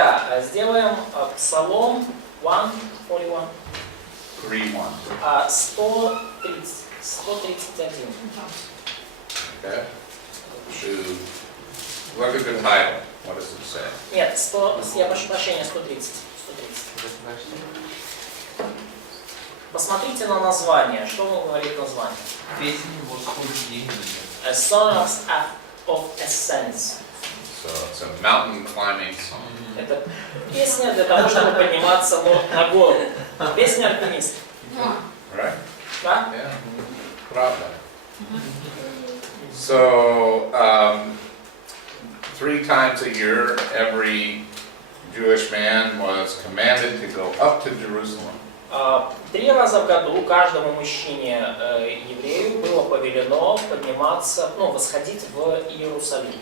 Сделаем Псалом 141. 131. Okay. Look at the title. What does it say? Нет, 100, я прошу прощения, 130. Посмотрите на название. Что ему говорит название? Песни восхождения. A Song of Ascents. So it's a mountain climbing song. Это песня для того, чтобы подниматься на гору. Песня альпиниста. Right? Да? Yeah. Правда. So 3 times a year, every Jewish man was commanded to go up to Jerusalem. 3 раза в году каждому мужчине еврею было повелено подниматься, восходить в Иерусалим.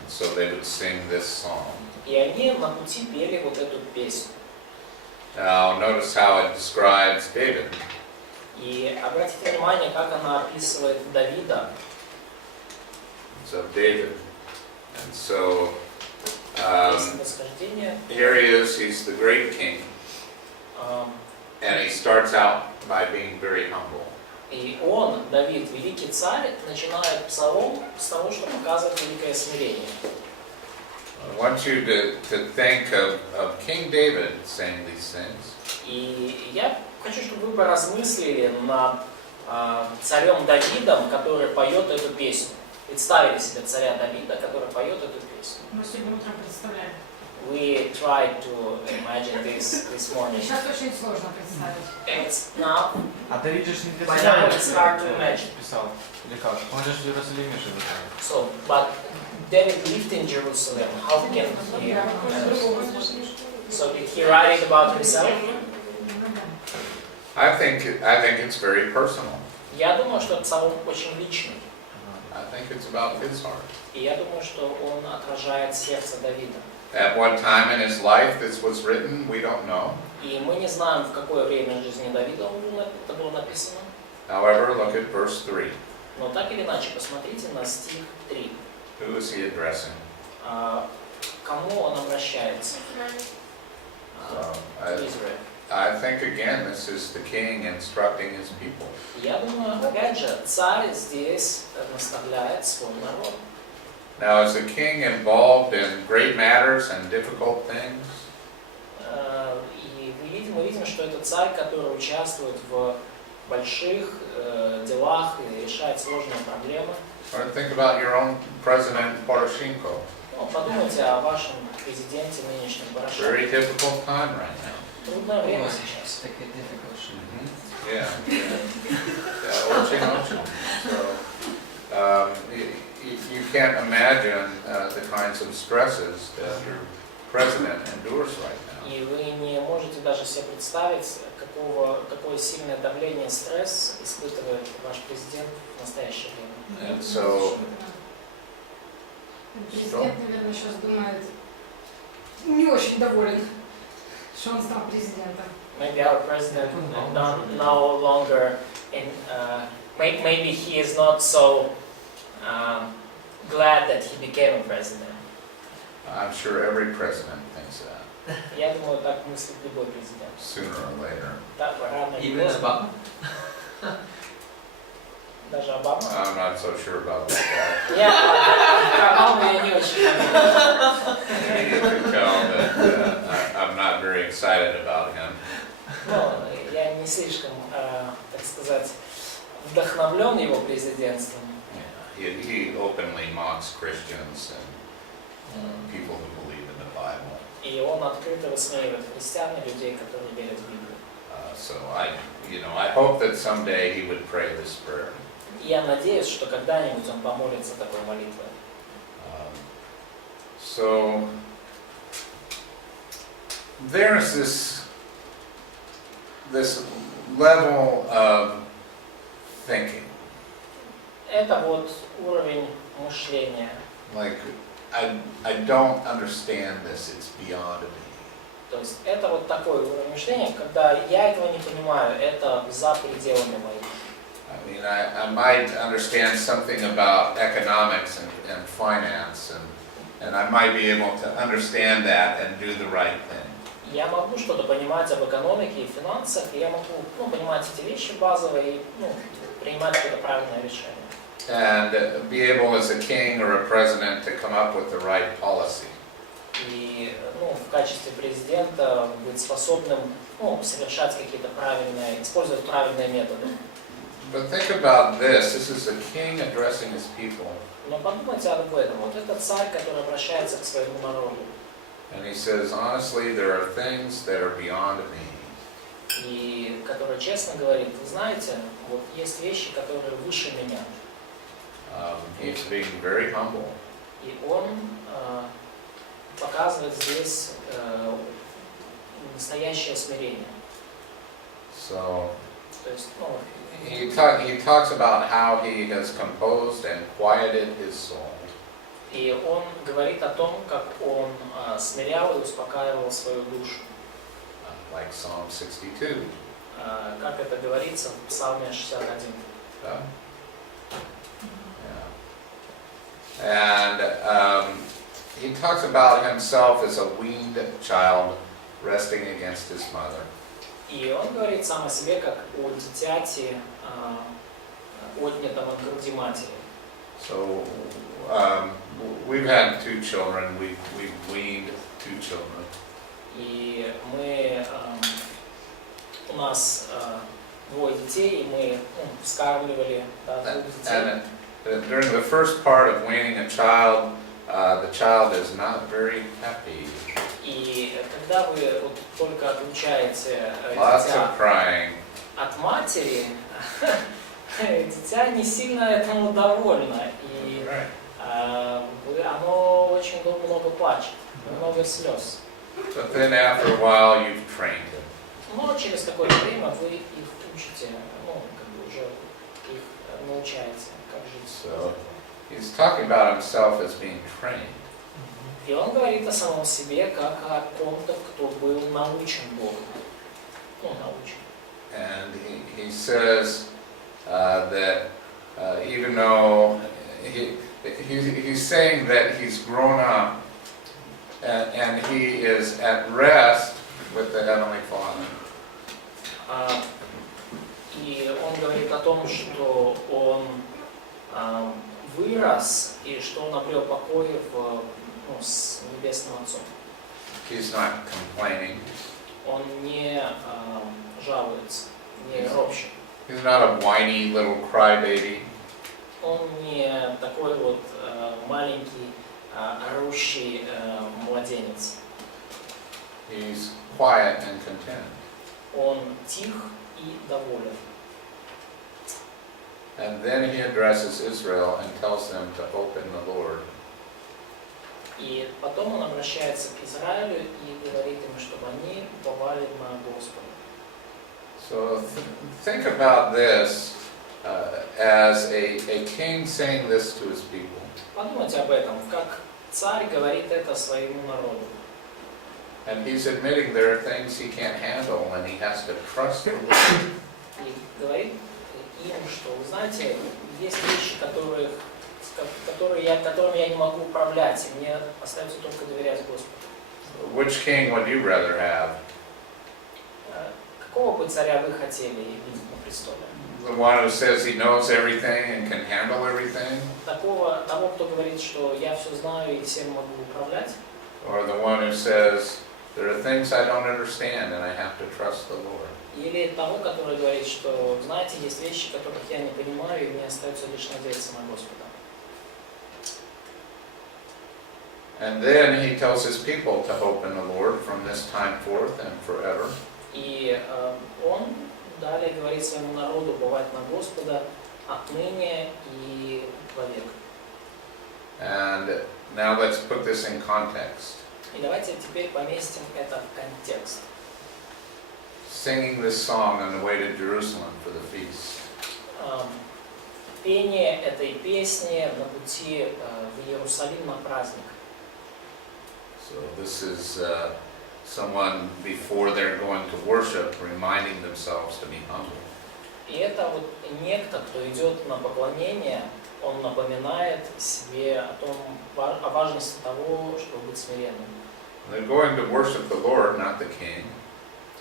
And so they would sing this song. И они на пути пели вот эту песню. Now notice how it describes David. И обратите внимание, как она описывает Давида. It's of David. And so Песня восхождения. here he is, he's the great king. And he starts out by being very humble. И он, Давид, великий царь, начинает псалом с того, что показывает великое смирение. I want you to think of King David saying these things. И я хочу, чтобы вы поразмыслили над царем Давидом, который поет эту песню. Представили себе царя Давида, который поет эту песню. Мы сегодня утром представляем. We tried to imagine this morning. Сейчас очень сложно представить. It's now, А Давид же не для by себя now it's hard to imagine. писал. Или как? Он же в Иерусалиме живет. So, but David lived in Jerusalem. How can he? So did he write it about himself? I think it's very personal. Я думаю, что псалом очень личный. I think it's about his heart. И я думаю, что он отражает сердце Давида. At what time in his life this was written, we don't know. И мы не знаем, в какое время жизни Давида это было написано. However, look at verse 3. Но так или иначе, посмотрите на стих 3. Who is he addressing? Кому он обращается? So, Израиль. I think again this is the king instructing his people. Я думаю, опять же, царь здесь наставляет свой народ. Now, is the king involved in great matters and difficult things? И мы видим, что это царь, который участвует в больших делах и решает сложные проблемы. Or think about your own president, Poroshenko. Подумайте о вашем президенте нынешнем Порошенко. Very difficult time right now. Трудное время сейчас. Yeah. Очень. So, you can't imagine the kinds of stresses that your president endures right now. И вы не можете даже себе представить, какое сильное давление, стресс испытывает ваш президент в настоящее время. And so, Президент, наверное, сейчас думает, не очень доволен, что он стал президентом. Maybe our president no longer maybe he is not so glad that he became a president. I'm sure every president thinks that, Я думаю, так мыслит любой президент. sooner or later. Так, рано или Именно поздно. Обама? Даже Обама. I'm not so sure about that. Я Обаму я не очень You can tell that I'm not very excited about him. я не слишком, так сказать, вдохновлен его президентством. Yeah, he openly mocks Christians and people who believe in the Bible. И он открыто высмеивает христиан и людей, которые верят в Библию. So I hope that someday he would pray this prayer. И я надеюсь, что когда-нибудь он помолится такой молитвой. So there's this level of thinking. Это вот уровень мышления. Like I don't understand this. It's beyond me. То есть это вот такой уровень мышления, когда я этого не понимаю, это за пределами моих. I mean, I might understand something about economics and finance and and I might be able to understand that and do the right thing. Я могу что-то понимать об экономике и финансах, и я могу понимать эти вещи базовые и принимать какое-то правильное решение. And be able as a king or a president to come up with the right policy. И в качестве президента быть способным совершать какие-то правильные, использовать правильные методы. But think about this. This is a king addressing his people. Но подумайте об этом. Вот это царь, который обращается к своему народу. And he says, honestly, there are things that are beyond me. И который честно говорит, вы знаете, вот есть вещи, которые выше меня. He's being very humble. И он показывает здесь настоящее смирение. So То есть, he talks about how he has composed and quieted his soul. и он говорит о том, как он смирял и успокаивал свою душу. Like Psalm 62. Как это говорится в Псалме 61. Yeah. And he talks about himself as a weaned child resting against his mother. И он говорит сам о себе, как о дитяти, отнятом от груди матери. So we've had 2 children. We've weaned 2 children. И у нас 2 детей, и мы вскармливали 2 детей. And during the first part of weaning a child, the child is not very happy. И когда вы только отлучаете Lots дитя of crying. от матери, дитя не сильно этому довольно, и оно очень много плачет, много слез. But then after a while, you've trained him. Но через какое-то время вы их учите, уже их научаете, как жить. So he's talking about himself as being trained. И он говорит о самом себе, как о ком-то, кто был научен Богом. Научен. And he says that even though he's saying that he's grown up and he is at rest with the Heavenly Father. И он говорит о том, что он вырос и что он обрел покой с Небесным Отцом. He's not complaining. Он не жалуется, не ропщет. He's not a whiny little crybaby. Он не такой вот маленький, орущий младенец. He's quiet and content. Он тих и доволен. And then he addresses Israel and tells them to hope in the Lord. И потом он обращается к Израилю и говорит им, чтобы они уповали на Господа. So think about this as a king saying this to his people. Подумайте об этом, как царь говорит это своему народу. And he's admitting there are things he can't handle and he has to trust the Lord. И говорит им, что, вы знаете, есть вещи, которыми я не могу управлять, и мне остается только доверять Господу. Which king would you rather have? Какого бы царя вы хотели видеть на престоле? The one who says he knows everything and can handle everything? Того, кто говорит, что я все знаю и всем могу управлять? Or the one who says, there are things I don't understand and I have to trust the Lord? Или того, который говорит, что, знаете, есть вещи, которых я не понимаю, и мне остается лишь надеяться на Господа. And then he tells his people to hope in the Lord from this time forth and forever. И он далее говорит своему народу уповать на Господа отныне и вовек. And now let's put this in context. И давайте теперь поместим это в контекст. Singing this song on the way to Jerusalem for the feast. Пение этой песни на пути в Иерусалим на праздник. So this is someone before they're going to worship reminding themselves to be humble. И это вот некто, кто идет на поклонение, он напоминает себе о важности того, чтобы быть смиренным. They're going to worship the Lord, not the king.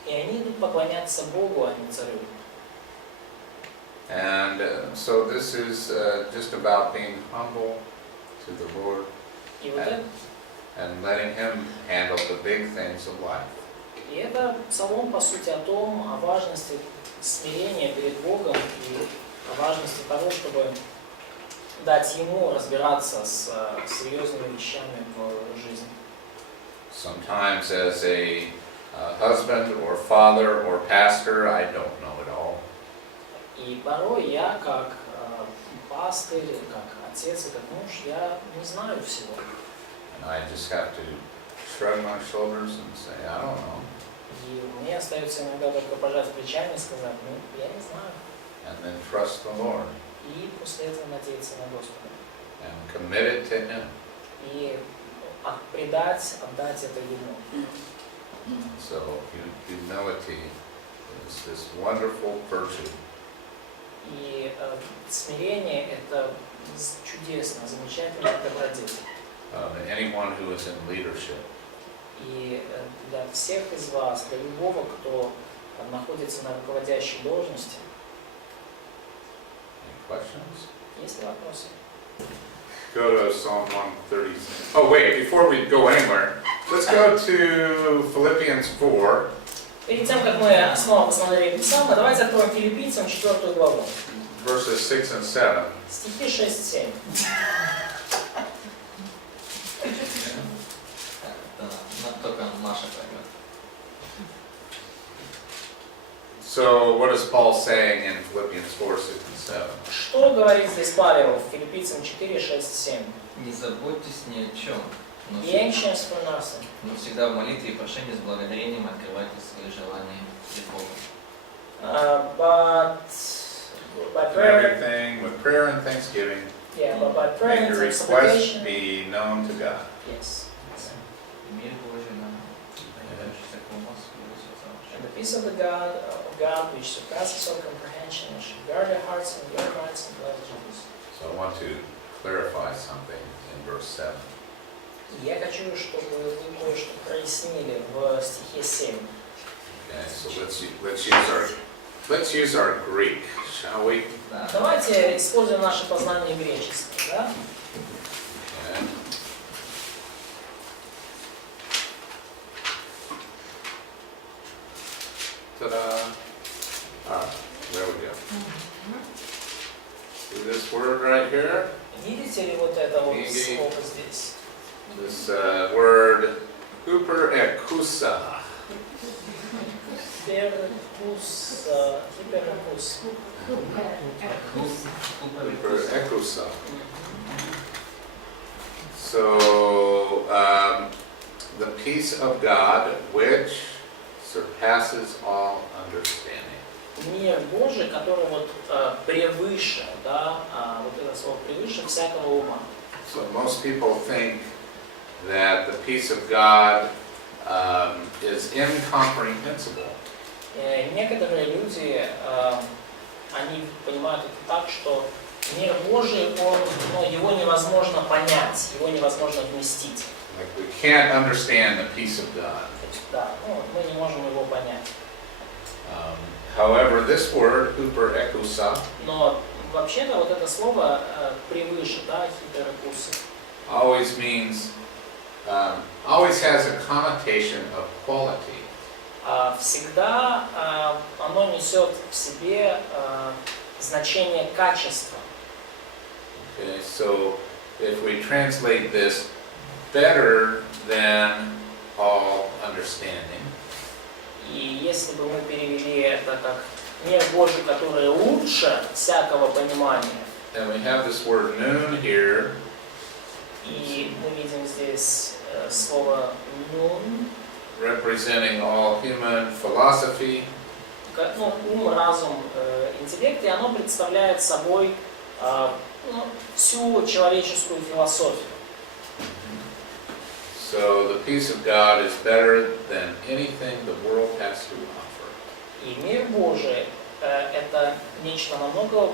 И они идут поклоняться Богу, а не царю. And so this is just about being humble to the Lord И вот это, and letting Him handle the big things of life. и это псалом, по сути, о том, о важности смирения перед Богом и о важности того, чтобы дать Ему разбираться с серьезными вещами в жизни. Sometimes as a husband or father or pastor, I don't know it all. И порой я, как пастырь, как отец и как муж, я не знаю всего. And I just have to shrug my shoulders and say, I don't know. И мне остается иногда только пожать плечами и сказать, ну, я не знаю. And then trust the Lord И после этого надеяться на Господа. and commit it to Him. И отдать это Ему. So humility is this wonderful virtue. И смирение – это чудесно, замечательно, добродетель. Anyone who is in leadership. И для всех из вас, для любого, кто находится на руководящей должности, Any questions? есть ли вопросы? Go to Psalm 130. Oh wait, before we go anywhere, let's go to Philippians 4. Перед тем, как мы снова посмотрели Псалмы, давайте откроем Филиппийцам 4 главу. Verses 6 and 7. Стихи 6-7. Только Маша поймет. So what is Paul saying in Philippians 4, 6 and 7? Что говорит здесь Павел в Филиппийцам 4, 6, 7? Не заботьтесь ни о чем, Be anxious for nothing. но всегда в молитве и прошении с благодарением открывайте свои желания пред Богом. But by prayer, Everything with prayer and thanksgiving, but by prayer make and your request supplication, be known to God. yes. Мир Божий нам, дающий всякому мозгу, And the peace of God, which surpasses all comprehension, shall guard your hearts and your minds in Christ Jesus. So I want to clarify something in verse 7. И я хочу, чтобы вы кое-что прояснили в стихе 7. Okay, so let's use our Greek, shall we? Да. Давайте используем наше познание греческого, да? Okay. Ta-da! Ah, there we go. See this word right here? Видите ли вот это вот Книги. слово здесь? This word hyperekusa. Перкус, гиперкус. Hyperekusa. So, the peace of God which surpasses all understanding. Мир Божий, который вот превыше, да, вот это слово превыше всякого ума. So most people think that the peace of God is incomprehensible. Некоторые люди, они понимают это так, что мир Божий, его невозможно понять, его невозможно вместить. Like we can't understand the peace of God. Да, мы не можем его понять. However, this word, hyperekusa, Но вообще-то вот это слово превыше, да, хиперекусы, always means, always has a connotation of quality. всегда оно несет в себе значение качества. Okay, so if we translate this better than all understanding, И если бы мы перевели это как мир Божий, который лучше всякого понимания, then we have this word noon here, и мы видим здесь слово «нун», representing all human philosophy, ум, разум, интеллект, и оно представляет собой всю человеческую философию. so the peace of God is better than anything the world has to offer. И мир Божий это нечто намного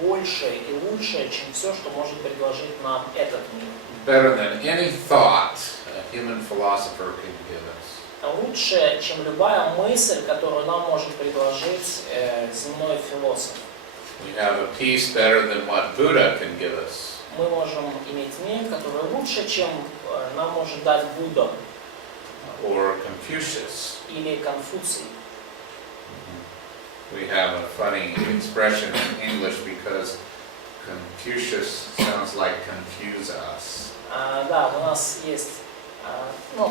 больше и лучше, чем все, что может предложить нам этот мир. Better than any thought a human philosopher can give us. Лучше, чем любая мысль, которую нам может предложить земной философ. We have a peace better than what Buddha can give us. Мы можем иметь мир, который лучше, чем нам может дать Будда Or Confucius. или Конфуций. We have a funny expression in English because Confucius sounds like confuse us. Да, у нас есть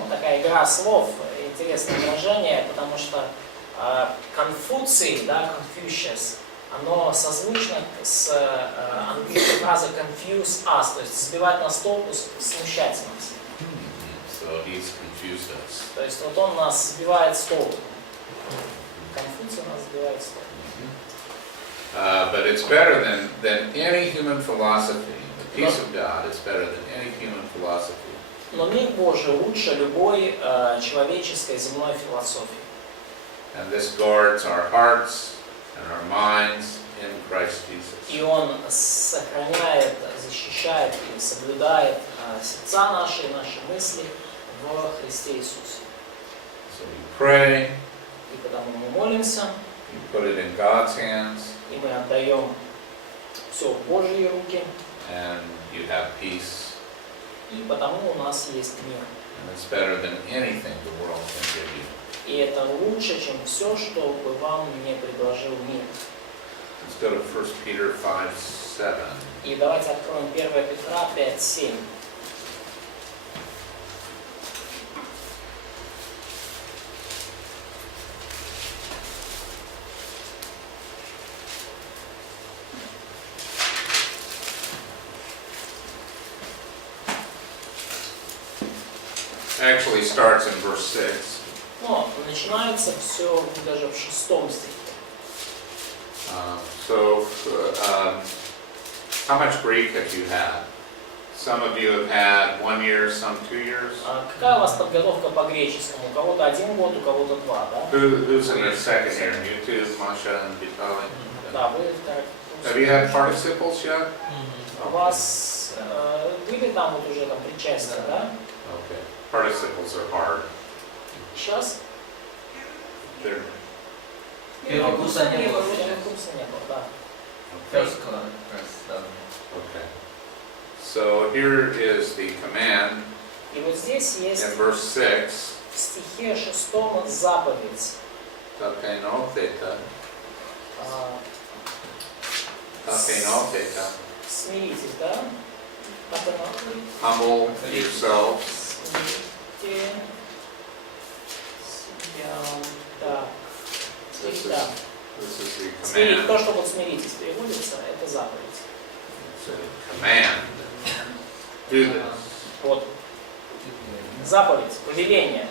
такая игра слов, интересное выражение, потому что Конфуций, да, Confucius, оно созвучно с английской фразой confuse us, то есть сбивать нас с толку, смущать нас. So he's confused us. То есть вот он нас сбивает с толку. Конфуций нас сбивает с толку. But it's better than any human philosophy. The peace of God is better than any human philosophy. Но мир Божий лучше любой человеческой земной философии. And this guards our hearts and our minds in Christ Jesus. И он сохраняет, защищает и соблюдает сердца наши и наши мысли в Христе Иисусе. So you pray, И потому мы молимся, you put it in God's hands, и мы отдаем все в Божьи руки, and you have peace. и потому у нас есть мир. And it's better than anything the world can give you. И это лучше, чем все, что бы вам не предложил мир. Let's go to 1 Peter 5:7. И давайте откроем 1 Петра 5:7. Actually starts in verse 6. Но начинается все даже в 6 стихе. How much Greek have you had? Some of you have had 1 year, some 2 years. Какая у вас подготовка по греческому? У кого-то 1 год, у кого-то 2, да? Who's in their second year? You two, Masha and Vitaly. Да, вы так. Have you had participles yet? У вас были там вот уже там причастия, да? Okay. Participles are hard. Сейчас? They're Первого курса не было. Первого курса не было, да. First class, да. okay. So here is the command И вот здесь есть in verse 6. в стихе 6 заповедь. Tapenoteta. А, Tapenoteta. Смиритесь, да? Humble yourselves. Смирите себя. Так. This Да. is the Смирить, command. то, что вот смиритесь, переводится, это заповедь. It's a command. Do this. Вот. Заповедь, повеление.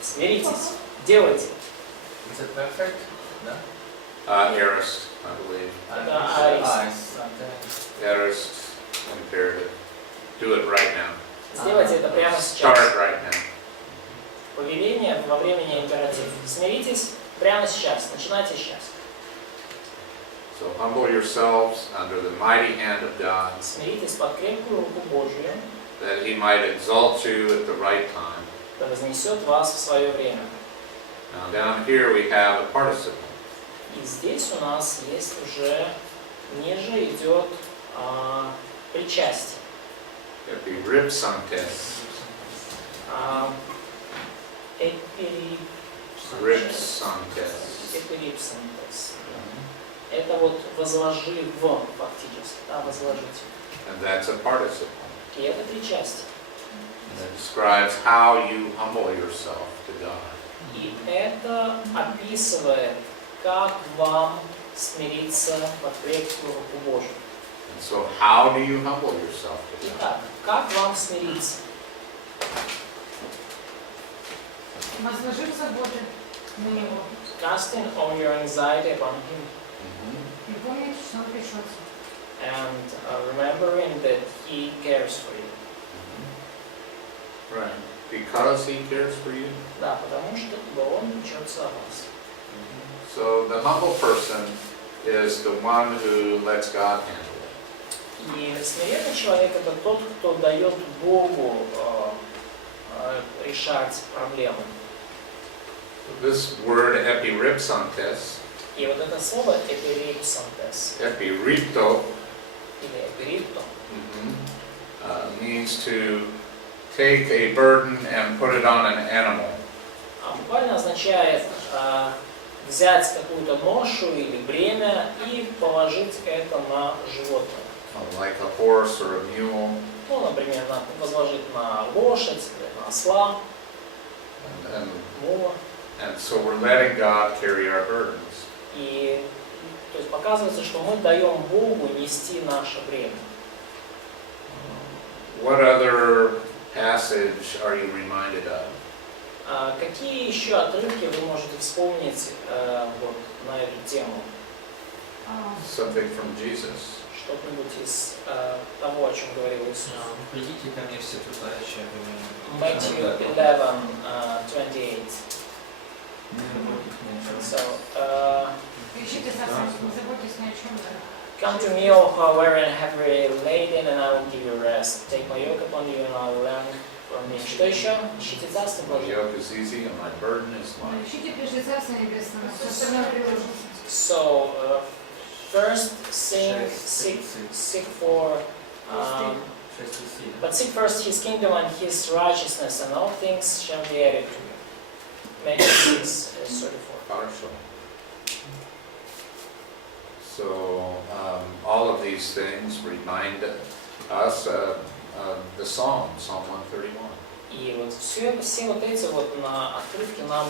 Смиритесь, делайте. Is it perfect? Да? Aorist, I believe. Да, аист. Aorist, imperative. Do it right now. Сделайте это прямо сейчас. Start right now. Повеление во времени императив. Смиритесь прямо сейчас. Начинайте сейчас. So humble yourselves under the mighty hand of God, Смиритесь под крепкую руку Божию, that He might exalt you at the right time. да вознесет вас в свое время. Now down here we have a participle. И здесь у нас есть уже, ниже идет причастие. It'd be ripsanctes. Эпирипсантес. Это вот возложи в, фактически, да, возложить. And that's a participle. И это причастие. And it describes how you humble yourself to God. И это описывает, как вам смириться под крепкую руку Божию. And so how do you humble yourself to God? Итак, как вам смириться? Возложив заботы на Него. Casting all your anxiety upon Him И помнить, что Он печется. and remembering that He cares for you. Right. Because He cares for you. Да, потому что Он печется о вас. So the humble person is the one who lets God handle it. И смиренный человек это тот, кто дает Богу решать проблемы. This word epiripsantes, И вот это слово эпирипсантес epiripto, или эпирипто means to take a burden and put it on an animal. буквально означает взять какую-то ношу или бремя и положить это на животное. Like a horse or a mule. Ну, например, возложить на лошадь, на осла, мула. And so we're letting God carry our burdens. И то есть показывается, что мы даем Богу нести наше бремя. What other passage are you reminded of? Какие еще отрывки вы можете вспомнить вот, на эту тему? Something from Jesus. Что-нибудь из того, о чем говорил Иисус. Придите ко мне все труждающие, Matthew 11:28. So, Ищите царство, не заботьтесь ни о чем. come to me, all who are weary and heavy laden, and I will give you rest. Take my yoke upon you, and I will learn from me. Что еще? Ищите царство My Божье. yoke is easy and my burden is light. Ищите прежде царство небесное, все остальное приложится. So, first seek for, but seek first His kingdom and His righteousness, and all things shall be added to you. Matthew 6:34. Partial. So all of these things remind us of the Psalm 131. И вот все вот эти вот отрывки нам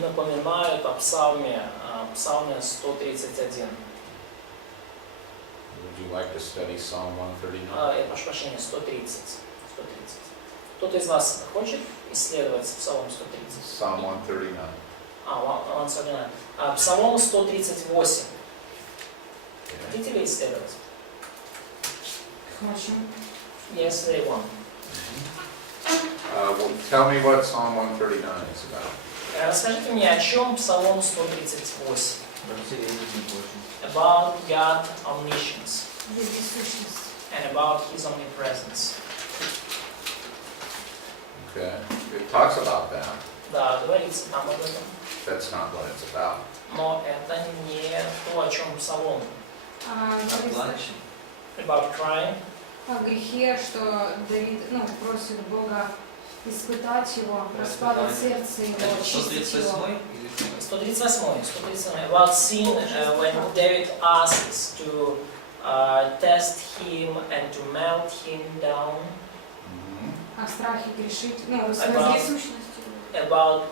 напоминают о псалме 131. Would you like to study Psalm 139? Я прошу прощения, 130. Кто-то из вас хочет исследовать Псалом 130? Psalm 139. 139. Псалом 138. Хотите ли исследовать? Хочем. Yes, they want. Well, tell me what Psalm 139 is about. Расскажите мне, о чем Псалом 138? About God's omniscience and about His omnipresence. Okay, it talks about that. Да, говорится там об этом. That's not what it's about. Но это не то, о чем Псалом. About crying. О грехе, что Давид просит Бога испытать его, распадать сердце его, очистить его. 138. About sin, when David asks to test him and to melt him down. О страхе грешить, About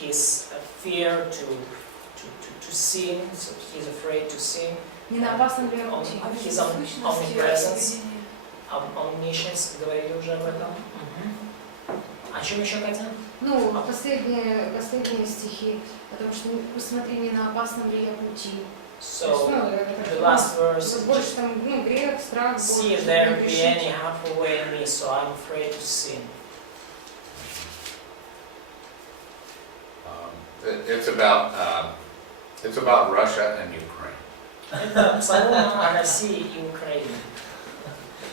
his fear to sin, so he's afraid to sin. Не на опасном ли пути. His omnipresence, omniscience, говорили уже об этом. О чем еще, Катя? Последние стихи, потому что посмотри, не на опасном ли я пути. So, the last verse, больше там, грех, страх, see if there be any harmful way in me, so I'm afraid to sin. It's about Russia and Ukraine. Это псалом о России и Украине.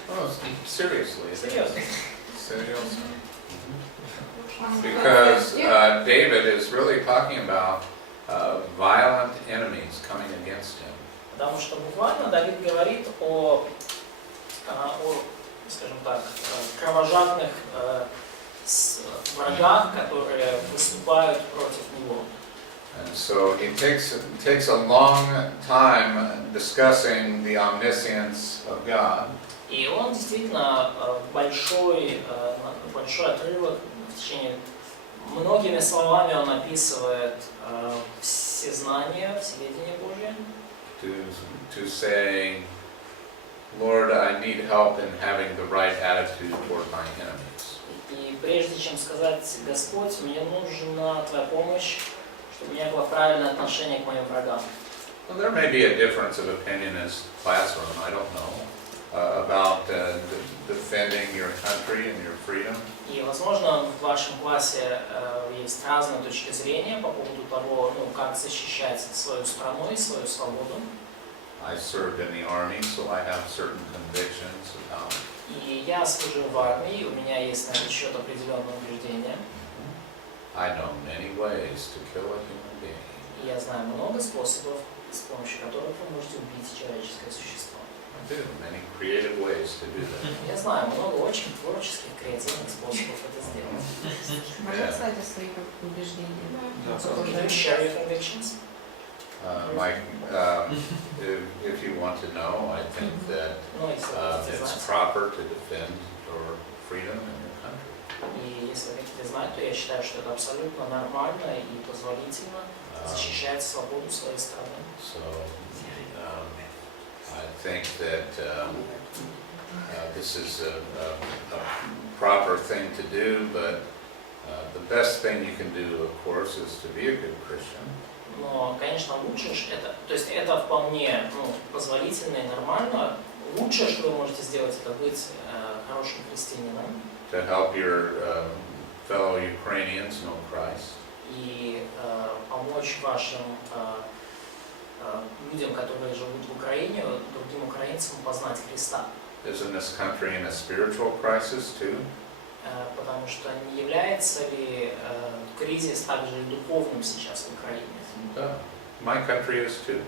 Oh, seriously. Серьезно. Seriously. Because David is really talking about violent enemies coming against him. Потому что буквально Давид говорит о скажем так, кровожадных врагах, которые выступают против него. And so he takes a long time discussing the omniscience of God. И он действительно большой отрывок в течение многими словами он описывает всезнание, всеведение Божие. To say, Lord, I need help in having the right attitude toward my enemies. И прежде чем сказать, Господь, мне нужна Твоя помощь, чтобы у меня было правильное отношение к моим врагам. Well, there may be a difference of opinion as classroom, I don't know. about defending your country and your freedom. И, возможно, в вашем классе есть разные точки зрения по поводу того, ну, как защищать свою страну и свою свободу. I served in the army, so I have certain convictions about. И я служил в армии, у меня есть на этот счет определенные убеждения. I know many ways to kill a human being. И я знаю много способов, с помощью которых вы можете убить человеческое существо. I do many creative ways to do that. Я знаю много очень творческих, креативных способов это сделать. Можно сказать о своих убеждениях? Can you share your convictions? If you want to know, I think that Ну, если вы хотите it's знать. proper to defend your freedom and your country. И если вы хотите знать, то я считаю, что это абсолютно нормально и позволительно защищать свободу своей страны. So I think that this is a proper thing to do, but the best thing you can do, of course, is to be a good Christian. Но, конечно, лучше это, то есть это вполне позволительно и нормально. Лучшее, что вы можете сделать, это быть хорошим христианином. To help your fellow Ukrainians know Christ. И помочь вашим людям, которые живут в Украине, другим украинцам познать Христа. Isn't this country in a spiritual crisis too? Потому что не является ли кризис также и духовным сейчас в Украине? Yeah. My country is too.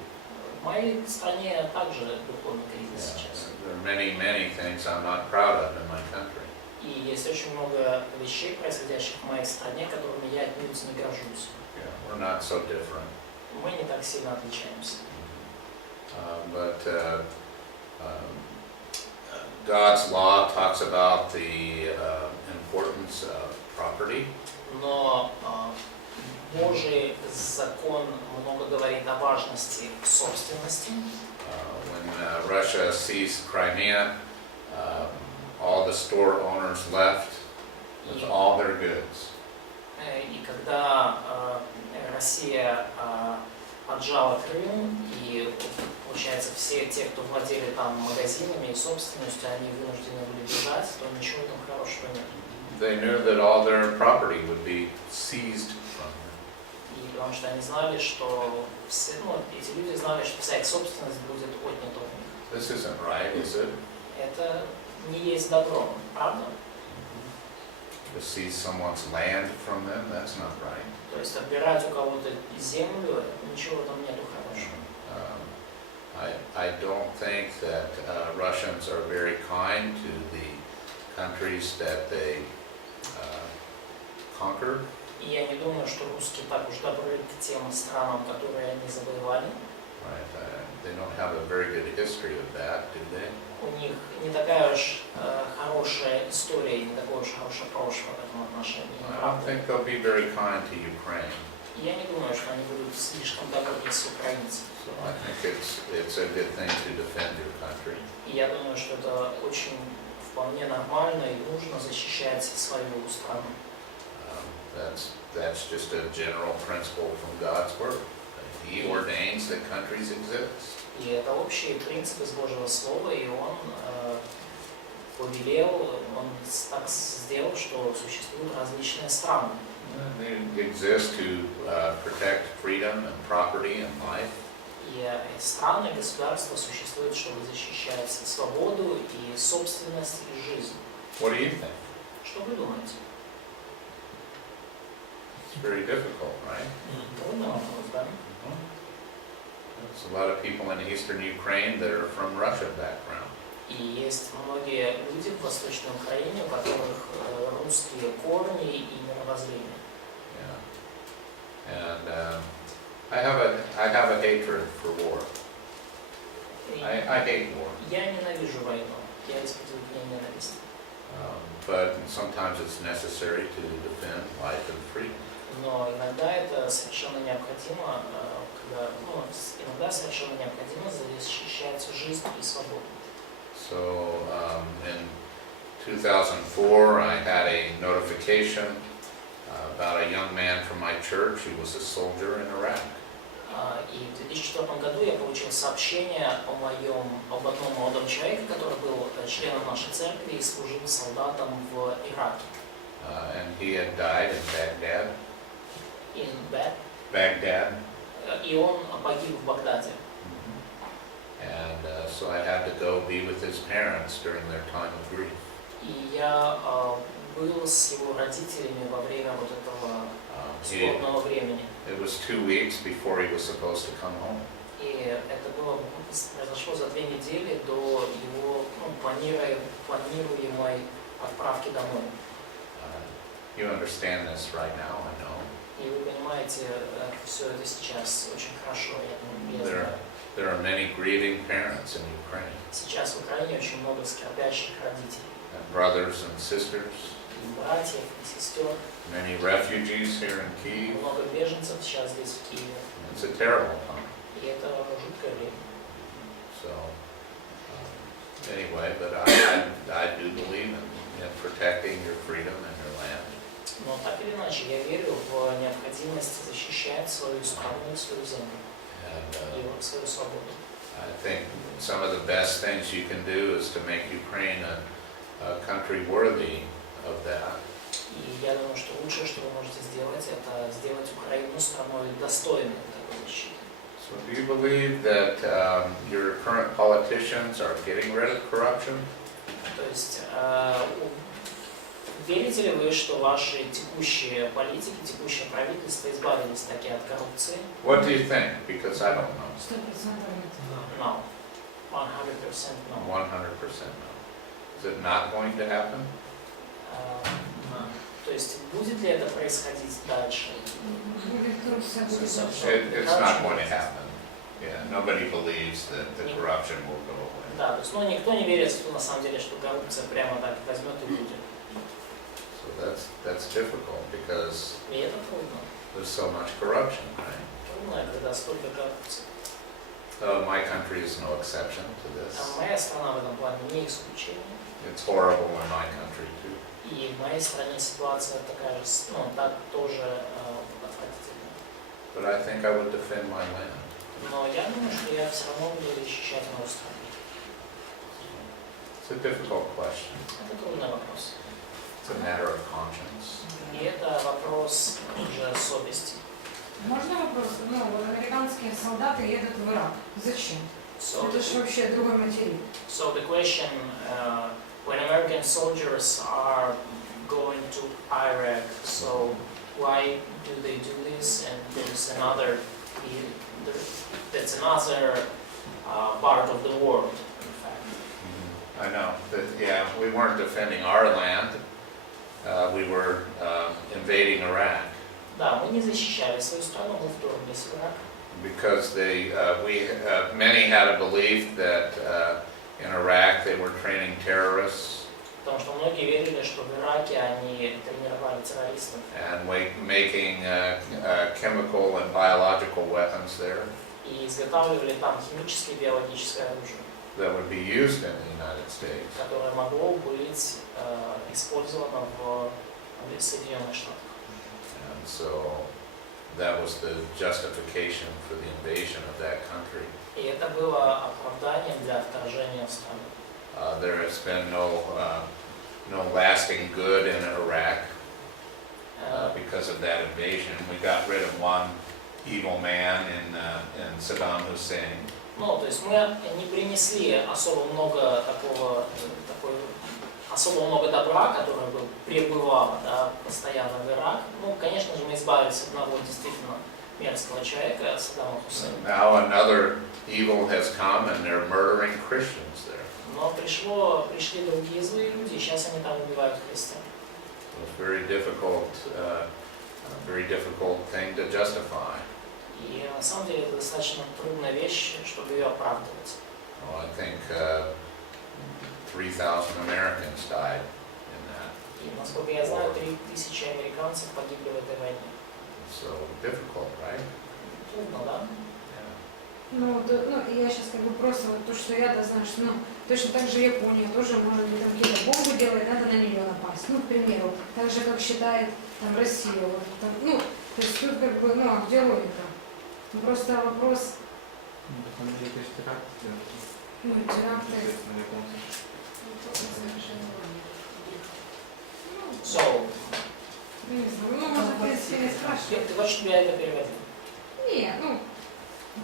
В моей стране также духовный кризис Yeah. сейчас. There are many things I'm not proud of in my country. И есть очень много вещей, происходящих в моей стране, которыми я отнюдь не горжусь. Yeah, we're not so different. Мы не так сильно отличаемся. But God's law talks about the importance of property. Но Божий закон много говорит о важности собственности. When Russia seized Crimea, all the store owners left with all their goods. И когда Россия отжала Крым, и, получается, все те, кто владели там магазинами и собственностью, они вынуждены были бежать, то ничего там хорошего нет. They knew that all their property would be seized from them. И потому что они знали, что все, эти люди знали, что вся их собственность будет отнята у них. This isn't right, is it? Это не есть добро, правда? To seize someone's land from them, that's not right. То есть отбирать у кого-то землю, ничего там нету хорошего. I don't think that Russians are very kind to the countries that they conquered. И я не думаю, что русские так уж добры к тем странам, которые они завоевали. Right? They don't have a very good history of that, do they? У них не такая уж хорошая история, не такое уж хорошее прошлое в этом отношении. I don't think they'll be very kind to Ukraine. И я не думаю, что они будут слишком добры с украинцами. So I think it's a good thing to defend your country. И я думаю, что это очень вполне нормально и нужно защищать свою страну. That's just a general principle from God's Word. He ordains that countries exist. И это общий принцип из Божьего Слова, и Он повелел, Он так сделал, что существуют различные страны. They exist to protect freedom and property and life. И эти страны, государства существуют, чтобы защищать свободу и собственность и жизнь. What do you think? Что вы думаете? It's very difficult, right? Трудно вопрос, да? There's a lot of people in eastern Ukraine that are from Russian background. И есть многие люди в Восточной Украине, у которых русские корни и мировоззрение. Yeah. And I have a hatred for war. I hate war. Я ненавижу войну. Я испытываю к ней ненависть. But sometimes it's necessary to defend life and freedom. Но иногда это совершенно необходимо, иногда совершенно необходимо защищать жизнь и свободу. So in 2004, I had a notification about a young man from my church who was a soldier in Iraq. И в 2004 году я получил сообщение об одном молодом человеке, который был членом нашей церкви и служил солдатом в Ираке. And he had died in Baghdad. Baghdad. И он погиб в Багдаде. And so I had to go be with his parents during their time of grief. И я был с его родителями во время вот этого скорбного времени. It was 2 weeks before he was supposed to come home. И это произошло за 2 недели до его планируемой отправки домой. You understand this right now, I know. И вы понимаете все это сейчас очень хорошо, я знаю. There are many grieving parents in Ukraine. Сейчас в Украине очень много скорбящих родителей. And brothers and sisters. И братьев, и сестер. Many refugees here in Kiev. Много беженцев сейчас здесь в Киеве. It's a terrible time. И это жуткое время. So, anyway, but I do believe in protecting your freedom and your land. Но так или иначе, я верю в необходимость защищать свою страну и свою землю. И свою свободу. I think some of the best things you can do is to make Ukraine a country worthy of that. И я думаю, что лучшее, что вы можете сделать, это сделать Украину страной достойной такой защиты. So do you believe that your current politicians are getting rid of corruption? То есть, верите ли вы, что ваши текущие политики, текущее правительство избавились таки от коррупции? What do you think? Because I don't know. 100% нет. No. 100% no. 100% no. Is it not going to happen? То есть, будет ли это происходить дальше? Будет коррупция, будет It's not going to happen. Yeah, nobody believes that the corruption will go away. Да, то есть, никто не верит, что на самом деле, что коррупция прямо так возьмет и будет. So that's difficult because И это трудно. there's so much corruption, right? Трудно, когда столько коррупции. My country is no exception to this. А моя страна в этом плане не исключение. It's horrible in my country too. И в моей стране ситуация такая же, так тоже отвратительная. But I think I would defend my land. Но я думаю, что я все равно буду защищать мою страну. It's a difficult question. Это трудный вопрос. It's a matter of conscience. И это вопрос уже совести. Можно вопрос? Вот американские солдаты едут в Ирак. Зачем? Это же вообще другой материк. So the question, when American soldiers are going to Iraq, so why do they do this? And there's another part of the world, in fact. I know. Yeah, we weren't defending our land. We were invading Iraq. Да, мы не защищали свою страну, мы вторглись в Ирак. Because many had a belief that in Iraq they were training terrorists. Потому что многие верили, что в Ираке они тренировали террористов. And making chemical and biological weapons there. И изготавливали там химическое и биологическое оружие. That would be used in the United States. Которое могло быть использовано в Соединенных Штатах. And so that was the justification for the invasion of that country. И это было оправданием для вторжения в страну. There has been no lasting good in Iraq because of that invasion. We got rid of one evil man in Saddam Hussein. Ну, то есть мы не принесли особо много особо много добра, которое пребывало постоянно в Ирак. Ну, конечно же, мы избавились от одного действительно мерзкого человека, Саддама Хусейна. Now another evil has come and they're murdering Christians there. Но пришли другие злые люди, и сейчас они там убивают христиан. So it's very difficult thing to justify. И на самом деле это достаточно трудная вещь, чтобы ее оправдывать. Well, I think 3,000 Americans died in that. И насколько я знаю, 3000 американцев погибли в этой войне. So difficult, right? Трудно, да? Я сейчас просто то, что я знаю, что точно так же Япония тоже может там какие-то бомбы делать, надо на нее напасть. К примеру, так же, как считает Россия. То есть тут а где логика? Ну, просто вопрос, ну, теракты. So, Ну, не знаю, ну, можно, в принципе, не спрашивать. ты хочешь, чтобы я это переводил? Не, ну,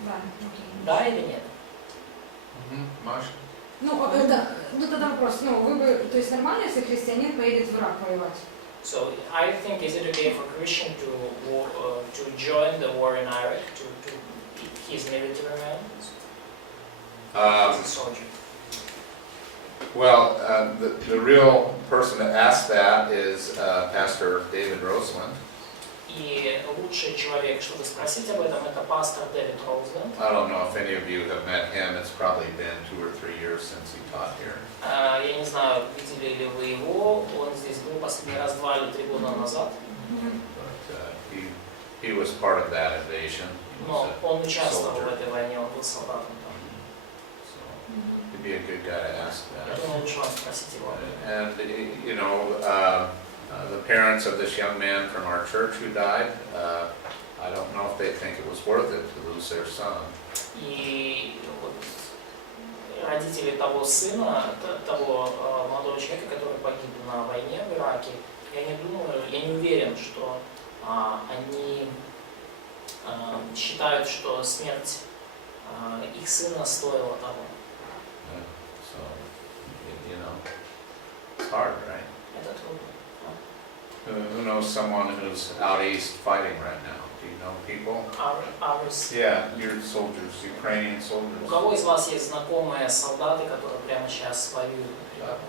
да, окей. Да или нет? Маша? Ну, да, ну тогда вопрос, ну, вы бы, то есть нормально, если христианин поедет в Ирак воевать? So, I think is it okay for Christian to join the war in Iraq, to his military man, as a soldier? Well, the real person to ask that is Pastor David Roseland. И лучший человек, чтобы спросить об этом, это пастор Дэвид Роузленд. I don't know if any of you have met him. It's probably been 2 or 3 years since he taught here. Я не знаю, видели ли вы его, он здесь был последний раз 2 или 3 года назад. But he was part of that invasion. He was Но он a участвовал в soldier. этой войне, он был солдатом там. So he'd be a good guy to ask Я that. думаю, лучше вам спросить его. And you know, the parents of this young man from our church who died, I don't know if they think it was worth it to lose their son. И вот родители того сына, того молодого человека, который погиб на войне в Ираке, я не думаю, я не уверен, что они считают, что смерть их сына стоила того. So, you know, it's hard, right? Это трудно. Who knows someone who's out east fighting right now? Do you know people? Yeah, you're soldiers, Ukrainian У soldiers. кого из вас есть знакомые солдаты, которые прямо сейчас воюют? Yep.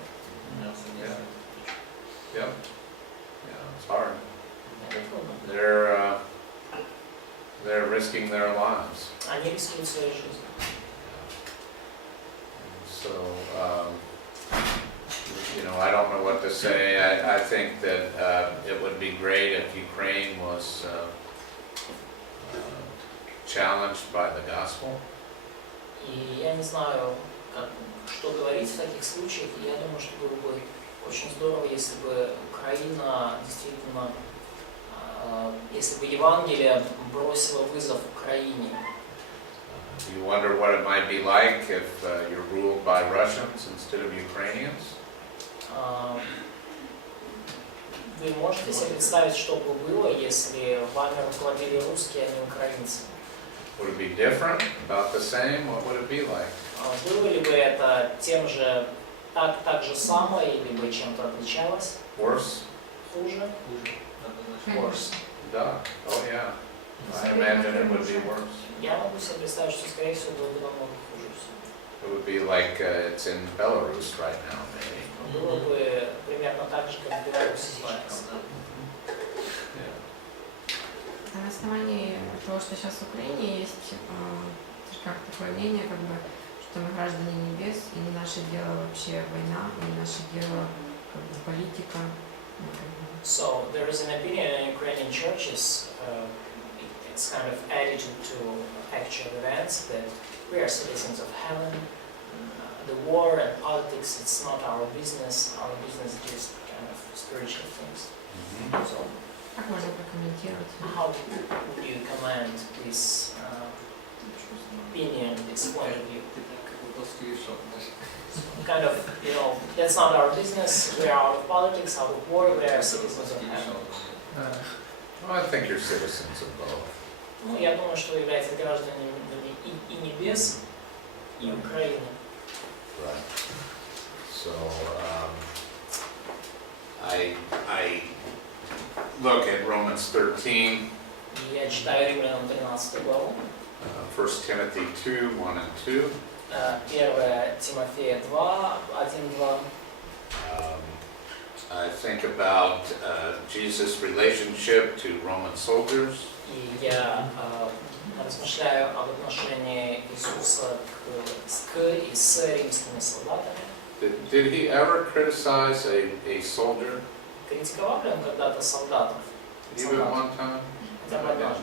Yeah, it's hard. Это трудно. They're risking their lives. Они рискуют своей жизнью. So, you know, I don't know what to say. I think that it would be great if Ukraine was challenged by the gospel. И я не знаю, что говорить в таких случаях. Я думаю, что было бы очень здорово, если бы Украина действительно, если бы Евангелие бросило вызов Украине. You wonder what it might be like if you're ruled by Russians instead of Ukrainians? Вы можете себе представить, что бы было, если вами руководили русские, а не украинцы? Would it be different? About the same? What would it be like? Было ли бы это тем же, так же самое, или бы чем-то отличалось? Worse? Хуже? Worse. Duh. Oh yeah. I imagine it would be worse. Я могу себе представить, что, скорее всего, было бы намного хуже всего. It would be like it's in Belarus right now, maybe. Было бы примерно так же, как в Беларуси сейчас. На основании того, что сейчас в Украине есть как такое мнение, как бы, что мы граждане небес, и не наше дело вообще война, и не наше дело как бы, политика. So there is an opinion in Ukrainian churches, it's kind of attitude to actual events, that we are citizens of heaven. The war and politics, it's not our business is just kind of spiritual things. So, Как можно прокомментировать? how would you comment this opinion, this point of view? Kind of, you know, that's not our business, we are out of politics, out of war, we are citizens of heaven. Well, I think you're citizens of both. Ну, я думаю, что вы являетесь гражданами и небес, и Украины. Right. So I look at Romans 13, И я читаю Римлянам 13 главу, 1 Timothy 2, 1 and 2. 1 Тимофея 2, 1-2. I think about Jesus' relationship to Roman soldiers. И я размышляю об отношении Иисуса и с римскими солдатами. Did he ever criticize a soldier? Критиковал ли он когда-то солдатов? Even one time? Хотя бы однажды.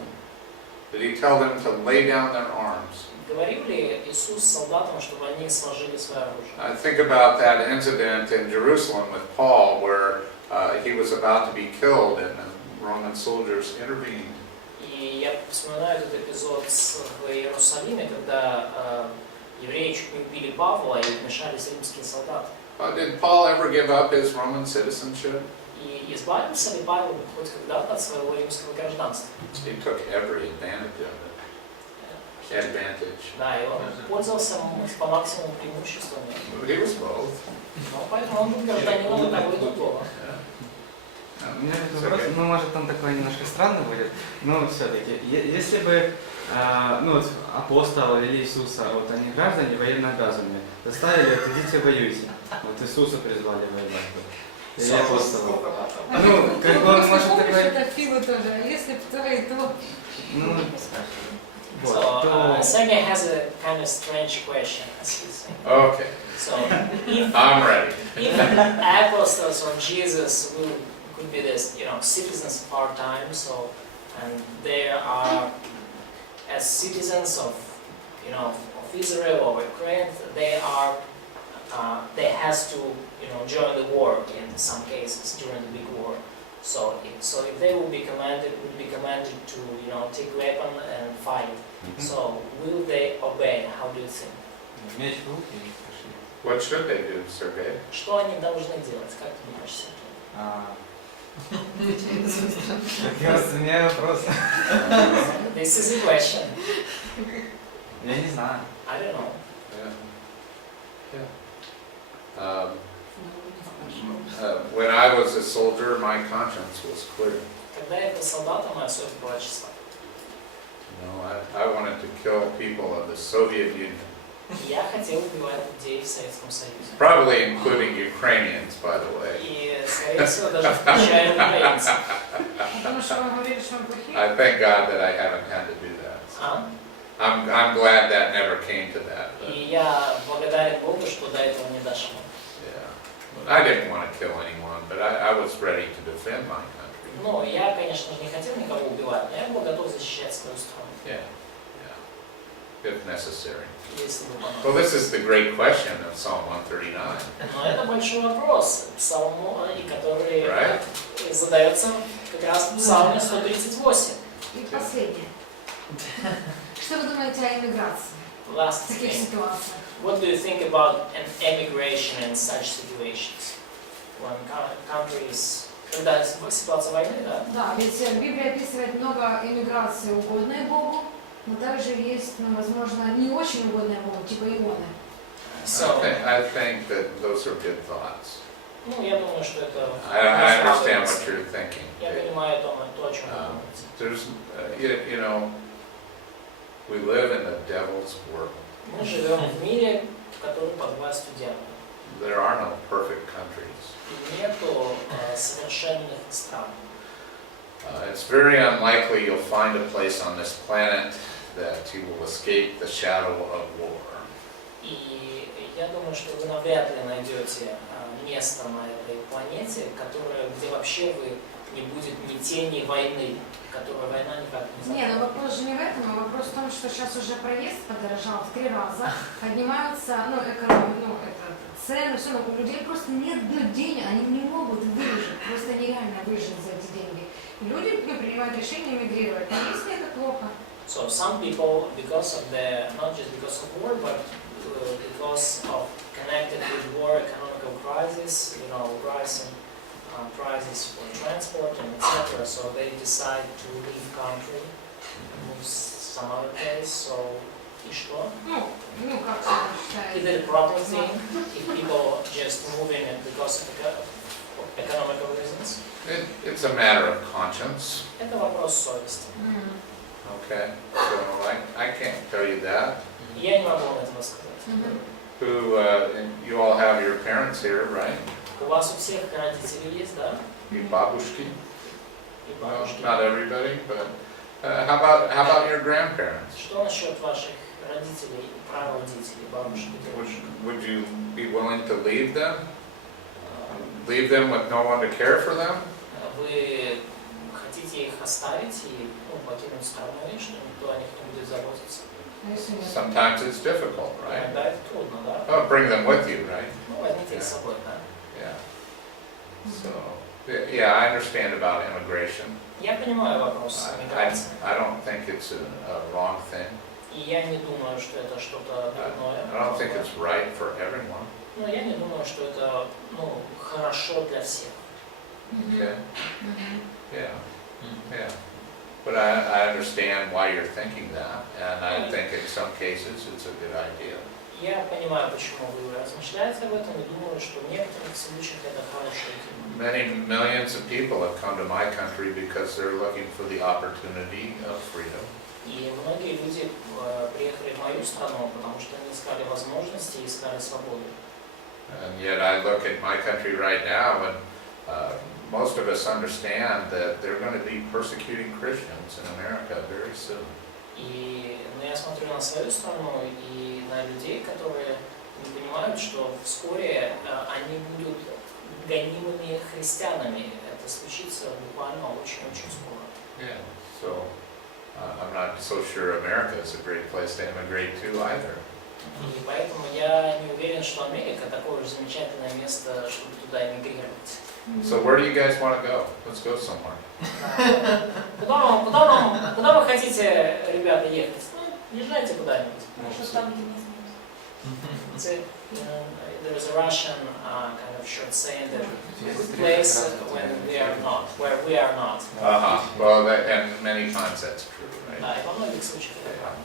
Did he tell them to lay down their arms? Говорил ли Иисус солдатам, чтобы они сложили свое оружие? I think about that incident in Jerusalem with Paul where he was about to be killed and the Roman soldiers intervened. И И я вспоминаю этот эпизод в Иерусалиме, когда евреи чуть не убили Павла и вмешались римские солдаты. Did Paul ever give up his Roman citizenship? И избавился ли Павел хоть когда-то от своего римского гражданства? He took every advantage of it. Advantage. Да, и он пользовался по максимуму преимуществами. He was both. Но поэтому он был гражданином и того, и другого. У меня вопрос, ну, может, он такой немножко странный будет, но все-таки, если бы вот, апостолы или Иисуса, вот они граждане военнообязанные, заставили, вот идите воюйте, вот Иисуса призвали воевать, или апостолов. Ну, как бы он может Помнишь, такой, это Филу тоже, а если бы твои, то... ну, вот, So, то... Sammy has a kind of strange question, as he's saying. Okay, So, if I'm ready. apostles or Jesus could be this, citizens of our time, so, and they are, as citizens of Israel or Ukraine, they has to, join the war in some cases during the big war. So if they would be commanded to, take weapon and fight. So will they obey? How do you think? Меч в руки и пошли. What should they do, Sergey? Что они должны делать? Как ты думаешь, Сергей? Как раз у меня вопрос. This is a question. Я не знаю. I don't know. Yeah. When I was a soldier, my conscience was clear. Когда я был солдатом, моя совесть была чиста. I wanted to kill people of the Soviet Union. Я хотел убивать людей в Советском Союзе. Probably including Ukrainians, by the way. И, скорее всего, даже включая украинцев. Потому что вы говорили, что он плохие? I thank God that I haven't had to do that. I'm glad that never came to that. But, И я благодарен Богу, что до этого не дошло. yeah. I didn't want to kill anyone, but I was ready to defend my country. Ну, я, конечно же, не хотел никого убивать, но я был готов защищать свою страну. Yeah. If necessary. Если бы понадобилось. Well, this is the great question of Psalm 139. Но это большой вопрос, псалму, который Right. задается как раз в Псалме 138. И последнее. Что вы думаете о эмиграции Last в таких thing. ситуациях? What do you think about an emigration in such situations? When countries... Когда ситуация войны, да? Да, ведь Библия описывает много эмиграции, угодной Богу, но также есть, возможно, не очень угодная Богу, типа Ионы. So, I think that those are good thoughts. ну, я думаю, что это... I understand what you're thinking. Я понимаю то, о чем вы думаете. There's, we live in the devil's world. Мы живем в мире, который под властью дьявола. There are no perfect countries. И нету совершенных стран. It's very unlikely you'll find a place on this planet that you will escape the shadow of war. И я думаю, что вы навряд ли найдете место на этой планете, где вообще не будет ни тени войны, которую война никак не Не, но затронет. вопрос же не в этом, а вопрос в том, что сейчас уже проезд подорожал в 3 раза, поднимаются, цены, все, но у людей просто нет денег, они не могут выжить, просто нереально выжить за эти деньги. И люди принимают решение эмигрировать, но если это плохо. So some people, not just because of war, but because of connected with war, economical crisis, rising prices for transport and etc. So they decide to leave country, move some other place. So, и что? Как ты Is считаешь? it a proper thing if people just moving it because of economical reasons? It's a matter of conscience. Это вопрос совести. Okay, so I can't tell you that. Я не могу вам этого сказать. And you all have your parents here, right? У вас у всех родители есть, да? You babushki? И Well, бабушки. not everybody, but how about your grandparents? Что насчет ваших родителей, прародителей, бабушек и дедушек? Would you be willing to leave them? Leave them with no one to care for them? Вы хотите их оставить и покинуть страну, и что никто о них не будет заботиться? А если нет? Sometimes it's difficult, right? Да, это трудно, да? Oh, bring them with you, right? Ну, возьмите их с собой, да? Yeah. So Yeah, I understand about immigration. Я понимаю вопрос миграции. I don't think it's a wrong thing. И я не думаю, что это что-то дурное. I don't think it's right for everyone. Но я не думаю, что это хорошо для всех. Okay. Yeah. Yeah. But I understand why you're thinking that, and I think in some cases it's a good idea. Я понимаю, почему вы размышляете об этом, и думаю, что в некоторых случаях это хорошая тема. Many millions of people have come to my country because they're looking for the opportunity of freedom. И многие люди приехали в мою страну, потому что они искали возможности и искали свободу. And yet I look at my country right now, and most of us understand that they're going to be persecuting Christians in America very soon. Но я смотрю на свою страну и на людей, которые не понимают, что вскоре они будут гонимыми христианами. Это случится буквально очень-очень скоро. Yeah. So I'm not so sure America is a great place to immigrate to either. И поэтому я не уверен, что Америка такое же замечательное место, чтобы туда эмигрировать. So where do you guys want to go? Let's go somewhere. Куда вы хотите, ребята, ехать? Езжайте куда-нибудь. There's a Russian kind of short saying that place when we are not, where we are not. Well, and many times that's true, right? Да, и во многих случаях это правда.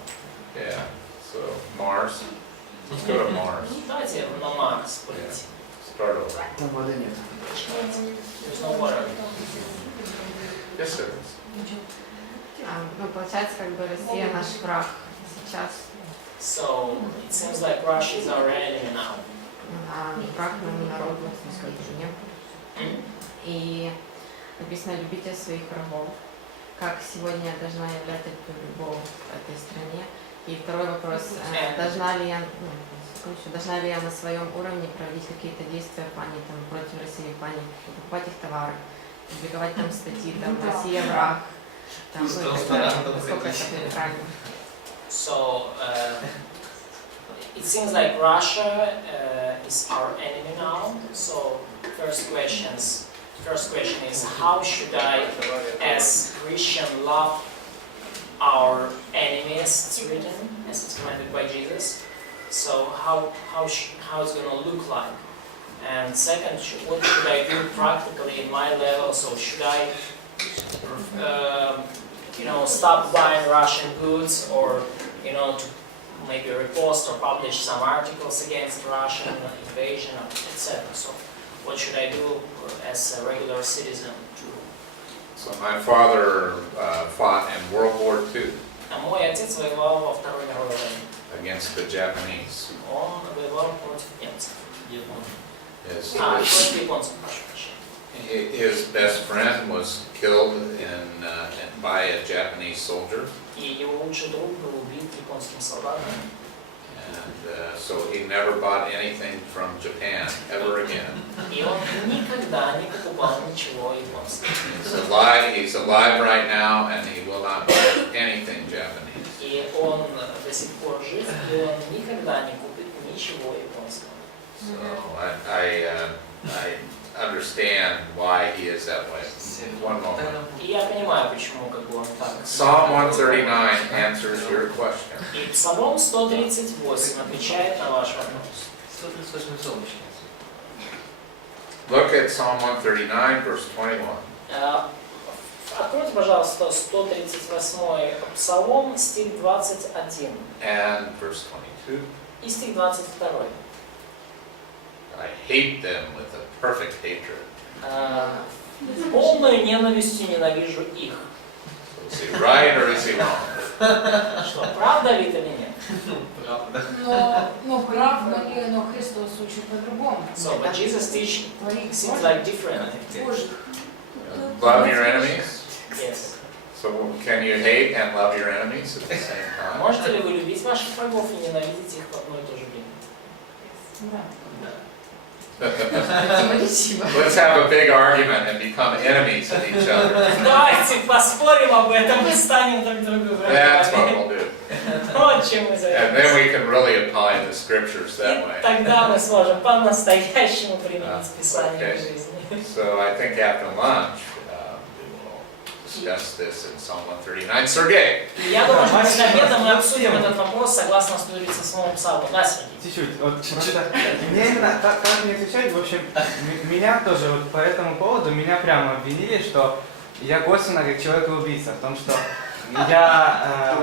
Yeah. So Mars. Let's go to Mars. Давайте на Марс полетим. Start over. Там воды нет. There's no water. Yes, sir. Ну, получается, как бы Россия наш враг сейчас. So it seems like Russia is our enemy now. Враг моему народу, скажу, нет. И написано «любите своих врагов». Как сегодня я должна являть эту любовь в этой стране? И второй вопрос, должна ли я на своем уровне проводить какие-то действия в плане там, против России, в плане покупать их товары, публиковать там статьи, там Россия враг, там, насколько это правильно? So it seems like Russia is our enemy now. So first question is how should I, as Christian, love our enemies? It's written as it's commanded by Jesus. So how it's going to look like? And second, what should I do practically in my level? So should I, stop buying Russian goods, or to maybe repost or publish some articles against Russian invasion, etc. So what should I do as a regular citizen? So my father fought in World War II А мой отец воевал во Второй мировой войне. against the Japanese. Он воевал против немцев. Против японцев, прошу прощения. His best friend was killed by a Japanese soldier. И его лучший друг был убит японским солдатом. And so he never bought anything from Japan ever again. И он никогда не покупал ничего японского. He's alive right now, and he will not buy anything Japanese. И он до сих пор жив, и он никогда не купит ничего японского. So I understand why he is that way. One moment. И я понимаю, почему он так. Psalm 139 answers your question. И Псалом 138 отвечает на ваш вопрос. 138 псалмочка. Look at Psalm 139, verse 21. Откройте, пожалуйста, 138 Псалом, стих 21. And verse 22. И стих 22. I hate them with a perfect hatred. Полной ненавистью ненавижу их. Is he right or is he wrong? Что, правда ли это или нет? Правда. Но прав, но Христос учит по-другому. So, but Jesus' teaching seems like different. Love your enemies? Yes. So can you hate and love your enemies at the same time? Можете ли вы любить ваших врагов и ненавидеть их в одно и то же время? Да. Let's have a big argument and become enemies of each other. Давайте поспорим об этом и станем друг другу That's what врагами. we'll do. Вот чем мы And займемся. then we can really apply the scriptures that И way. тогда мы сможем по-настоящему применить Писание к жизни. So I think after lunch, we will discuss this in Psalm 139. Сергей! И я думаю, что после обеда мы обсудим этот вопрос согласно 137 псалму. Да, Сергей? Чуть-чуть. Вот просто мне именно, как мне отвечать, в общем, меня тоже вот по этому поводу, меня прямо обвинили, что я косвенно как человек-убийца, в том, что я...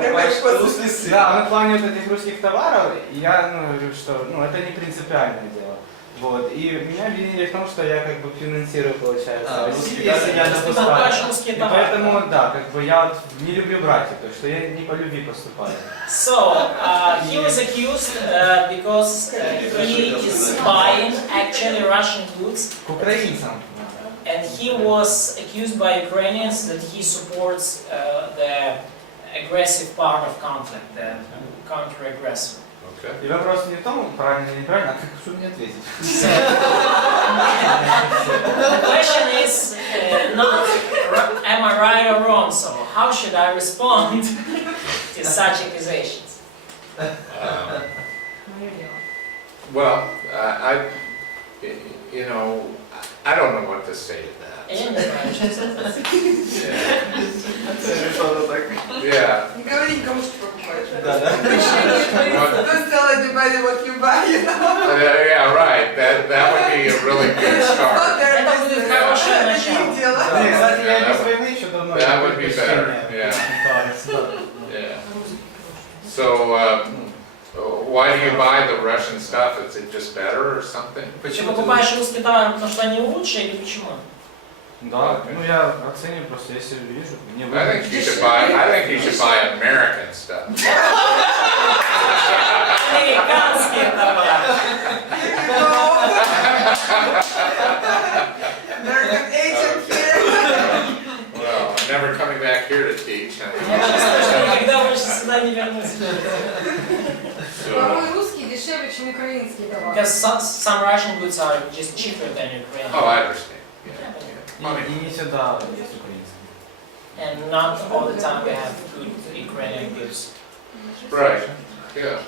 да, в плане вот этих русских товаров, я говорю, что это не принципиальное дело. Вот. И меня обвинили в том, что я как бы финансирую, получается, если я допускаю. И поэтому, да, как бы я вот не люблю братьев, то есть что я не по любви поступаю. So, he was accused because he is buying actually Russian goods. К украинцам. And he was accused by Ukrainians that he supports the aggressive part of conflict, the counter-aggressor. И вопрос не в том, правильно или неправильно, а как что мне ответить? The question is not am I right or wrong, so how should I respond to such accusations? Well, I don't know what to say to that. Я не знаю, что сказать. Yeah. Не говори никому, что покупаешь. Да. Don't tell anybody what you buy, you know? Yeah, right. That would be a really good start. Это будет хорошее начало. Не, кстати, я без войны еще давно. That would be better. Yeah. Yeah. So, why do you buy the Russian stuff? Is it just better or something? Ты покупаешь русские товары, потому что они лучше или почему? Да, я оцениваю просто, если вижу, мне I think you should buy American stuff. Американские товары. American agent here. Well, I'm never coming back here to teach. Я чувствую, что никогда больше сюда не вернусь. По-моему, русские дешевле, чем украинские товары. Because some Russian goods are just cheaper than Ukrainian. Oh, I understand. Yeah. И не сюда есть украинские. And not all the time we have good Ukrainian goods. Right. Yeah.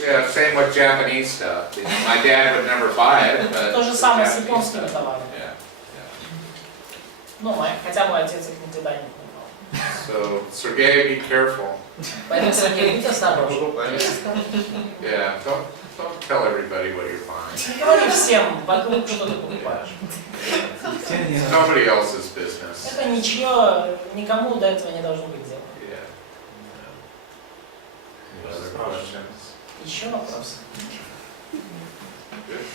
Yeah. Same with Japanese stuff. My dad would never buy it, but То же самое с японскими товарами. Yeah. Ну, хотя мой отец их никогда не покупал. So, Sergey, be careful. Поэтому, Сергей, будь осторожен. Yeah. Don't tell everybody what you're buying. Не говори всем вокруг, что ты покупаешь. It's nobody else's business. Это ничего, никому до этого не должно быть дела. Yeah. Any other questions? Еще вопросы? Good.